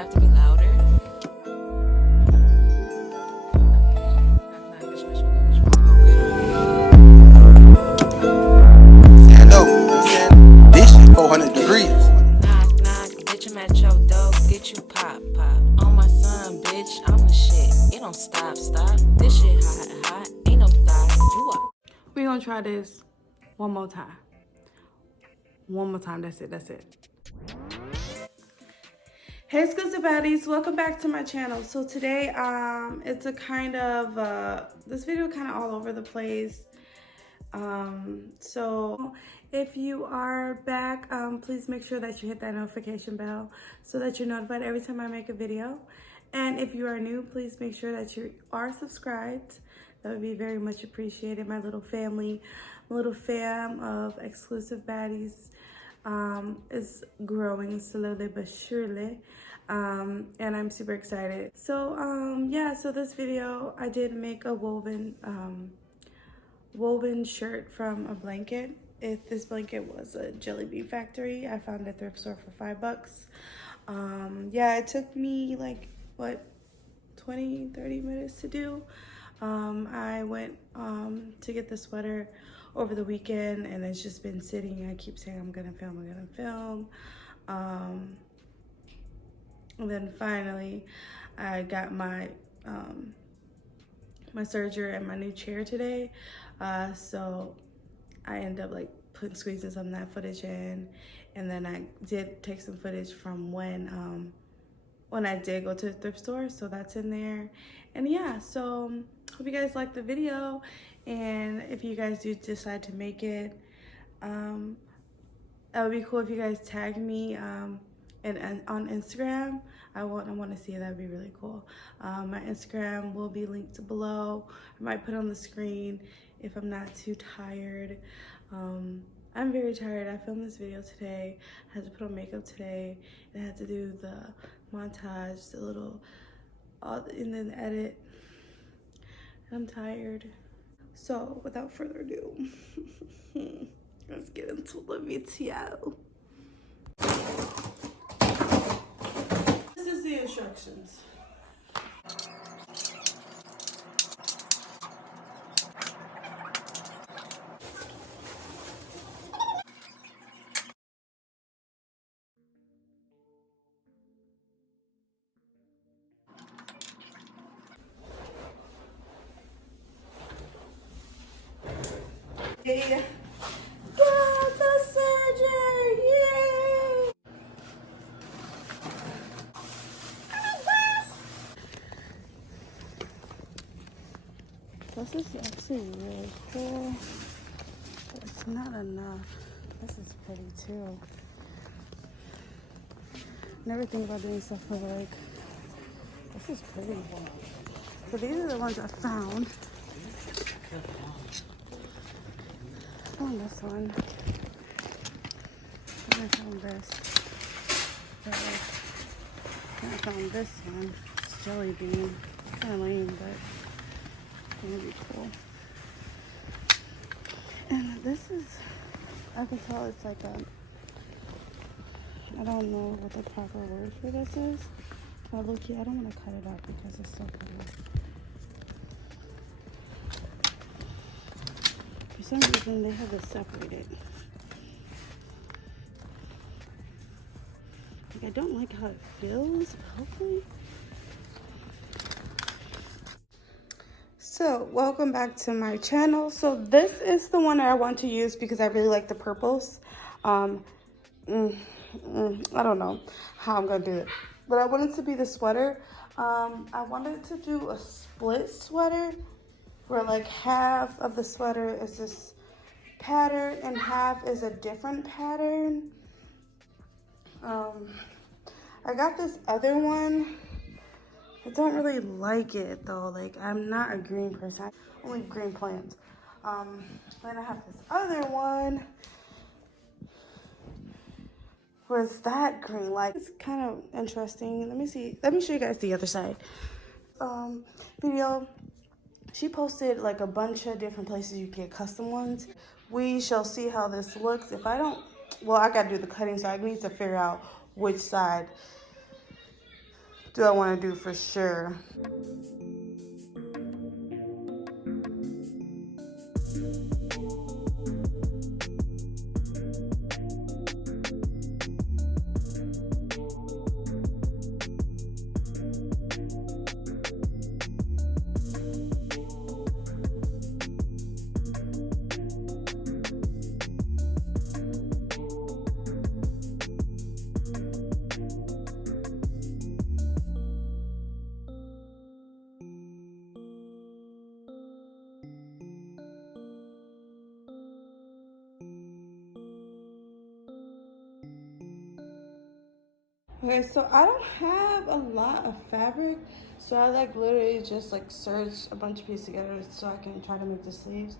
I have to be louder? Stand up. This shit 400 degrees. Knock, knock, bitch, I'm at your door. Get you pop, pop. On my son, bitch, I'm the shit. It don't stop, stop. This shit hot, hot. Ain't no thought. You are. We're gonna try this one more time. One more time. That's it. That's it. Hey, exclusive baddies, welcome back to my channel. So today, it's a kind of this video kind of all over the place. So if you are back, please make sure that you hit that notification bell so that you're notified every time I make a video. And if you are new, please make sure that you are subscribed. That would be very much appreciated. My little family, my little fam of exclusive baddies is growing slowly but surely. And I'm super excited. So yeah, so this video I did make a woven shirt from a blanket. If this blanket was a Jelly Bean Factory, I found at a thrift store for $5. Yeah, it took me like what 20-30 minutes to do. I went to get the sweater over the weekend and it's just been sitting. I keep saying I'm gonna film. And then finally I got my my serger and my new chair today, so I ended up like squeezing some of that footage in, and then I did take some footage from when I did go to the thrift store, so that's in there. And yeah, so hope you guys like the video, and if you guys do decide to make it, that would be cool if you guys tag me and on Instagram. I want to see it. That'd be really cool. My Instagram will be linked below. I might put it on the screen if I'm not too tired. I'm very tired. I filmed this video today. I had to put on makeup today, and I had to do the montage, the little, and then edit. And I'm tired. So without further ado, let's get into the video. This is the instructions. Yeah. Got the surgery, yay! This is actually really cool, but it's not enough. This is pretty too. Never think about doing stuff for work. This is pretty cool. So these are the ones I found. I found this one. And I found this. And I found this one. It's Jelly Bean. Kind of lame, but it's gonna be cool. And this is, I can tell it's like a, I don't know what the proper word for this is. But look here, I don't want to cut it out because it's so pretty. For some reason, they have it separated. Like, I don't like how it feels, hopefully. So, welcome back to my channel. So, this is the one that I want to use because I really like the purples. I don't know how I'm going to do it. But I wanted to be the sweater. I wanted to do a split sweater where like half of the sweater is this pattern and half is a different pattern. I got this other one. I don't really like it though. Like, I'm not a green person. Only green plants. Then I have this other one. Where's that green? Like, it's kind of interesting. Let me see. Let me show you guys the other side. Video. She posted like a bunch of different places you can get custom ones. We shall see how this looks. If I don't, well, I gotta do the cutting, so I need to figure out which side do I want to do for sure. Okay, so I don't have a lot of fabric, so I like literally just like search a bunch of pieces together so I can try to make the sleeves.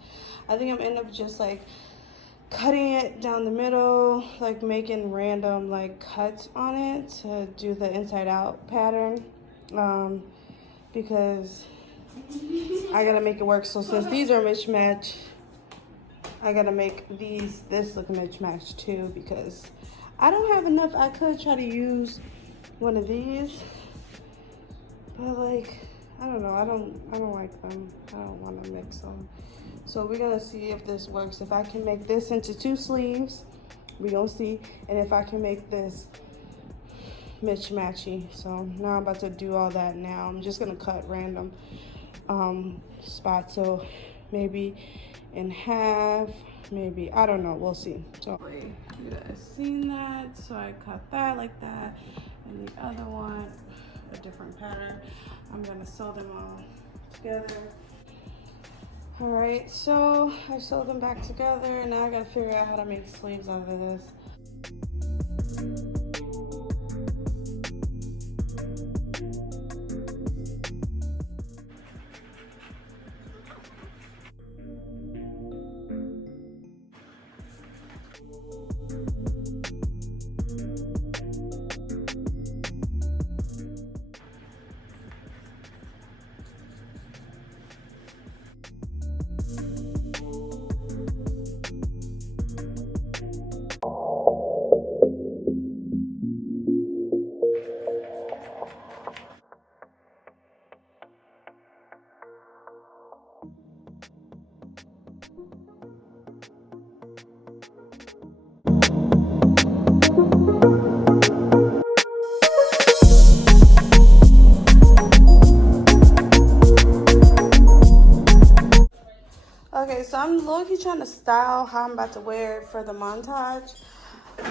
I think I'm end up just like cutting it down the middle, like making random like cuts on it to do the inside out pattern, because I gotta make it work. So since these are mismatched, I gotta make this look mismatched too, because I don't have enough. I could try to use one of these, but like, I don't know. I don't like them. I don't want to mix them. So we're gonna see if this works. If I can make this into 2 sleeves, we gonna see, and if I can make this mismatchy. So now I'm about to do all that. Now I'm just gonna cut random spots. So maybe in half, maybe, I don't know, we'll see. So you guys seen that, so I cut that like that, and the other one a different pattern. I'm gonna sew them all together. All right, so I sewed them back together, and now I gotta figure out how to make sleeves out of this. Okay, so I'm low-key trying to style how I'm about to wear it for the montage.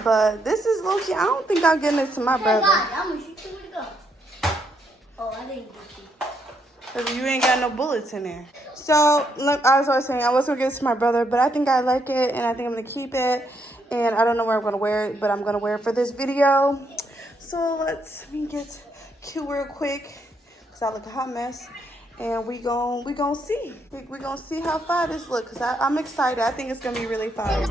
But this is low-key, I don't think I'm getting it to my brother. I'm gonna shoot you with a gun. Oh, I didn't get you. Because you ain't got no bullets in there. So, look, as I was saying, I was going to give it to my brother, but I think I like it, and I think I'm going to keep it. And I don't know where I'm going to wear it, but I'm going to wear it for this video. So, let me get cute real quick, because I look a hot mess. And we gon' see. We gon' see how far this look, because I'm excited. I think it's going to be really fun.